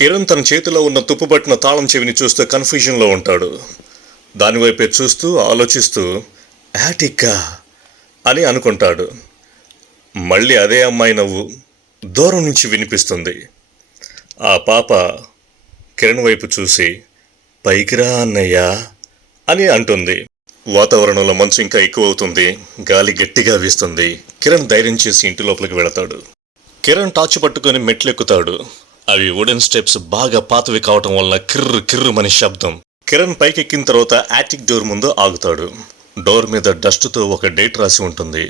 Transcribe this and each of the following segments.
కిరణ్ తన చేతిలో ఉన్న తుప్పుపట్టిన తాళం చెవిని చూస్తూ కన్ఫ్యూజన్లో ఉంటాడు. దానివైపే చూస్తూ ఆలోచిస్తూ యాటిక్కా అని అనుకుంటాడు. మళ్ళీ అదే అమ్మాయి నవ్వు దూరం నుంచి వినిపిస్తుంది. ఆ పాప కిరణ్ వైపు చూసి పైకిరా అన్నయ్యా అని అంటుంది. వాతావరణంలో మంచు ఇంకా ఎక్కువ అవుతుంది. గాలి గట్టిగా వీస్తుంది. కిరణ్ ధైర్యం చేసి ఇంటి లోపలికి వెళతాడు. కిరణ్ టార్చ్ పట్టుకొని మెట్లెక్కుతాడు. అవి వుడెన్ స్టెప్స్ బాగా పాతవి కావటం వలన కిర్రు కిర్రుమని శబ్దం. కిరణ్ పైకెక్కిన తర్వాత యాటిక్ డోర్ ముందు ఆగుతాడు. డోర్ మీద డస్ట్తో ఒక డేట్ రాసి ఉంటుంది,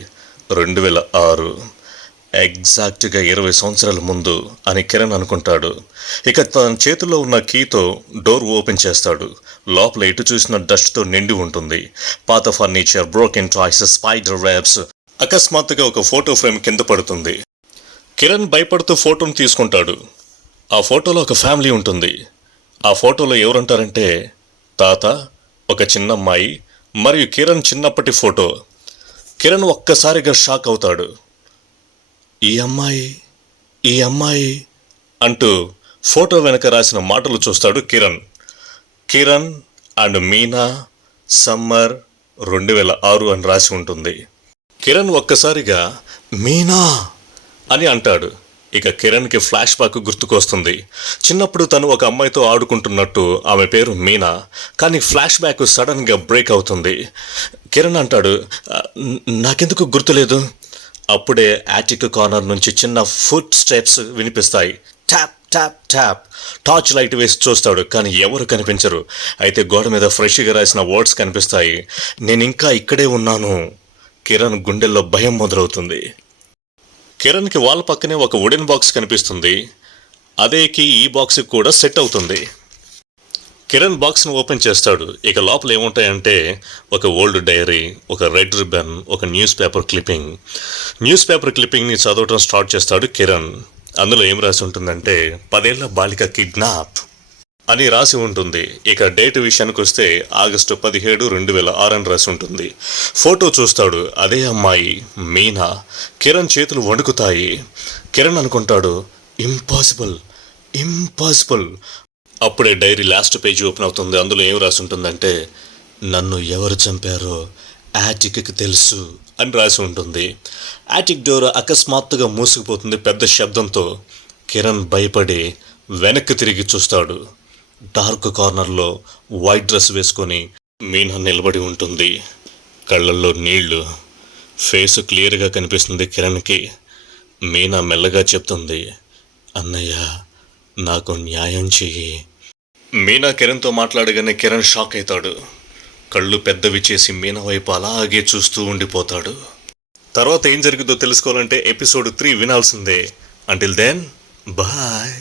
2006. ఎగ్జాక్ట్గా 20 సంవత్సరాల ముందు అని కిరణ్ అనుకుంటాడు. ఇక తన చేతిలో ఉన్న కీతో డోర్ ఓపెన్ చేస్తాడు. లోపల ఎటు చూసిన డస్ట్తో నిండి ఉంటుంది. పాత furniture, broken toys, spider webs. అకస్మాత్తుగా ఒక ఫోటో ఫ్రేమ్ కింద పడుతుంది. కిరణ్ భయపడుతూ ఫోటోను తీసుకుంటాడు. ఆ ఫోటోలో ఒక ఫ్యామిలీ ఉంటుంది. ఆ ఫోటోలో ఎవరుంటారంటే తాత, ఒక చిన్నమ్మాయి మరియు కిరణ్ చిన్నప్పటి ఫోటో. కిరణ్ ఒక్కసారిగా షాక్ అవుతాడు. ఈ అమ్మాయి అంటూ ఫోటో వెనక రాసిన మాటలు చూస్తాడు కిరణ్. కిరణ్ అండ్ మీనా సమ్మర్ 2006 అని రాసి ఉంటుంది. కిరణ్ ఒక్కసారిగా మీనా అని అంటాడు. ఇక కిరణ్కి ఫ్లాష్ బ్యాక్ గుర్తుకొస్తుంది. చిన్నప్పుడు తను ఒక అమ్మాయితో ఆడుకుంటున్నట్టు, ఆమె పేరు మీనా. కానీ ఫ్లాష్ బ్యాక్ సడన్గా బ్రేక్ అవుతుంది. కిరణ్ అంటాడు, నాకెందుకు గుర్తులేదు. అప్పుడే యాటిక్ కార్నర్ నుంచి చిన్న ఫుట్ స్టెప్స్ వినిపిస్తాయి. Tap tap tap. Torch light వేసి చూస్తాడు, కానీ ఎవరు కనిపించరు. అయితే గోడ మీద ఫ్రెష్గా రాసిన వర్డ్స్ కనిపిస్తాయి, నేను ఇంకా ఇక్కడే ఉన్నాను. కిరణ్ గుండెల్లో భయం మొదలవుతుంది. కిరణ్కి వాల్ పక్కనే ఒక వుడెన్ బాక్స్ కనిపిస్తుంది. అదే కీ ఈ బాక్స్కి కూడా సెట్ అవుతుంది. కిరణ్ బాక్స్ను ఓపెన్ చేస్తాడు. ఇక లోపల ఏముంటాయంటే ఒక ఓల్డ్ డైరీ, ఒక రెడ్ రిబ్బన్, ఒక news paper clipping. News paper క్లిప్పింగ్ని చదవటం స్టార్ట్ చేస్తాడు కిరణ్. అందులో ఏం రాసి ఉంటుందంటే 10 ఏళ్ల బాలిక కిడ్నాప్ అని రాసి ఉంటుంది. ఇక డేట్ విషయానికి వస్తే ఆగస్టు 17, 2006 అని రాసి ఉంటుంది. ఫోటో చూస్తాడు, అదే అమ్మాయి మీనా. కిరణ్ చేతులు వణుకుతాయి. కిరణ్ అనుకుంటాడు, ఇంపాసిబుల్. అప్పుడే డైరీ లాస్ట్ పేజీ ఓపెన్ అవుతుంది. అందులో ఏం రాసి ఉంటుందంటే నన్ను ఎవరు చంపారో యాటిక్కి తెలుసు అని రాసి ఉంటుంది. యాటిక్ డోర్ అకస్మాత్తుగా మూసుకుపోతుంది పెద్ద శబ్దంతో. కిరణ్ భయపడి వెనక్కి తిరిగి చూస్తాడు. డార్క్ కార్నర్లో వైట్ డ్రెస్ వేసుకొని మీనా నిలబడి ఉంటుంది. కళ్ళల్లో నీళ్లు. ఫేస్ క్లియర్గా కనిపిస్తుంది కిరణ్కి. మీనా మెల్లగా చెప్తుంది, అన్నయ్య నాకు న్యాయం చెయ్యి. మీనా కిరణ్తో మాట్లాడగానే కిరణ్ షాక్ అవుతాడు. కళ్ళు పెద్దవి చేసి మీనా వైపు అలాగే చూస్తూ ఉండిపోతాడు. తర్వాత ఏం జరిగిందో తెలుసుకోవాలంటే ఎపిసోడ్ 3 వినాల్సిందే. Until then bye.